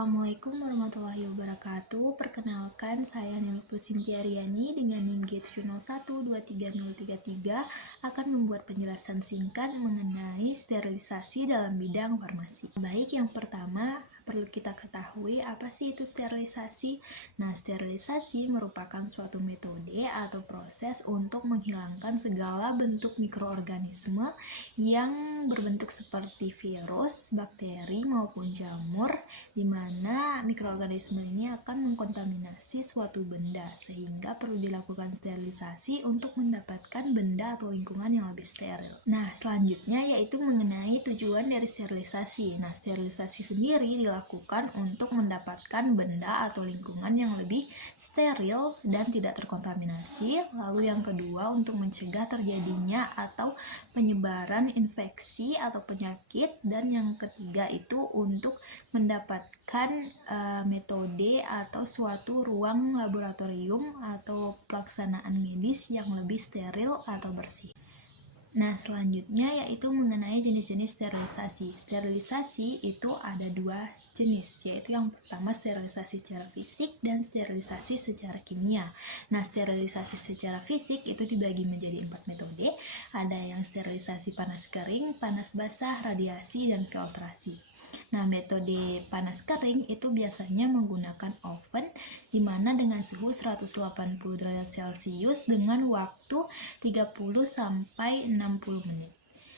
Assalamualaikum warahmatullahi wabarakatuh. Perkenalkan, saya Nilai Pusintia Riani dengan NIM G7012333 akan membuat penjelasan singkat mengenai sterilisasi dalam bidang farmasi. Baik, yang pertama perlu kita ketahui apa sih itu sterilisasi. Nah, sterilisasi merupakan suatu metode atau proses untuk menghilangkan segala bentuk mikroorganisme yang berbentuk seperti virus, bakteri maupun jamur, di mana mikroorganisme ini akan mengkontaminasi suatu benda, sehingga perlu dilakukan sterilisasi untuk mendapatkan benda atau lingkungan yang lebih steril. Nah, selanjutnya yaitu mengenai tujuan dari sterilisasi. Nah, sterilisasi sendiri dilakukan untuk mendapatkan benda atau lingkungan yang lebih steril dan tidak terkontaminasi. Lalu yang kedua, untuk mencegah terjadinya atau penyebaran infeksi atau penyakit, dan yang ketiga itu untuk mendapatkan metode atau suatu ruang laboratorium atau pelaksanaan medis yang lebih steril atau bersih. Nah, selanjutnya yaitu mengenai jenis-jenis sterilisasi. Sterilisasi itu ada dua jenis, yaitu yang pertama sterilisasi secara fisik dan sterilisasi secara kimia. Nah, sterilisasi secara fisik itu dibagi menjadi 4 metode. Ada yang sterilisasi panas kering, panas basah, radiasi, dan filtrasi. Nah, metode panas kering itu biasanya menggunakan oven di mana dengan suhu 180 derajat Celcius dengan waktu 30 sampai 60 menit.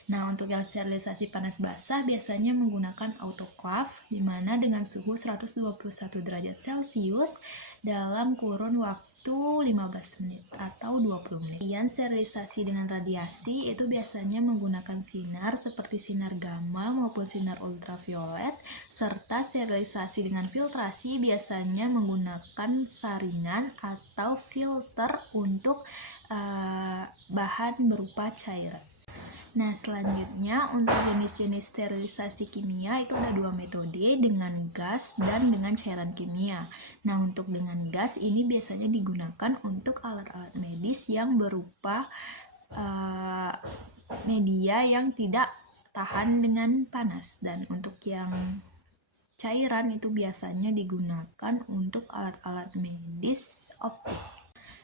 Nah, untuk yang sterilisasi panas basah biasanya menggunakan autoclave di mana dengan suhu 121 derajat Celcius dalam kurun waktu 15 menit atau 20 menit. Kemudian sterilisasi dengan radiasi itu biasanya menggunakan sinar seperti sinar gamma maupun sinar ultraviolet, serta sterilisasi dengan filtrasi biasanya menggunakan saringan atau filter untuk bahan berupa cairan. Nah, selanjutnya untuk jenis-jenis sterilisasi kimia itu ada 2 metode, dengan gas dan dengan cairan kimia. Nah, untuk dengan gas ini biasanya digunakan untuk alat-alat medis yang berupa media yang tidak tahan dengan panas, dan untuk yang cairan itu biasanya digunakan untuk alat-alat medis optik.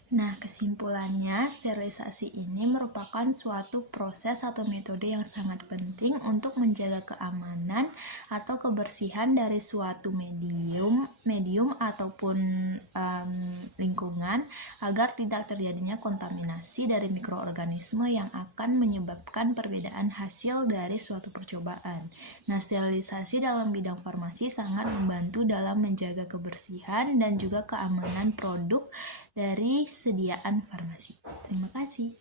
Nah, kesimpulannya, sterilisasi ini merupakan suatu proses atau metode yang sangat penting untuk menjaga keamanan atau kebersihan dari suatu medium ataupun lingkungan agar tidak terjadinya kontaminasi dari mikroorganisme yang akan menyebabkan perbedaan hasil dari suatu percobaan. Nah, sterilisasi dalam bidang farmasi sangat membantu dalam menjaga kebersihan dan juga keamanan produk dari sediaan farmasi. Terima kasih.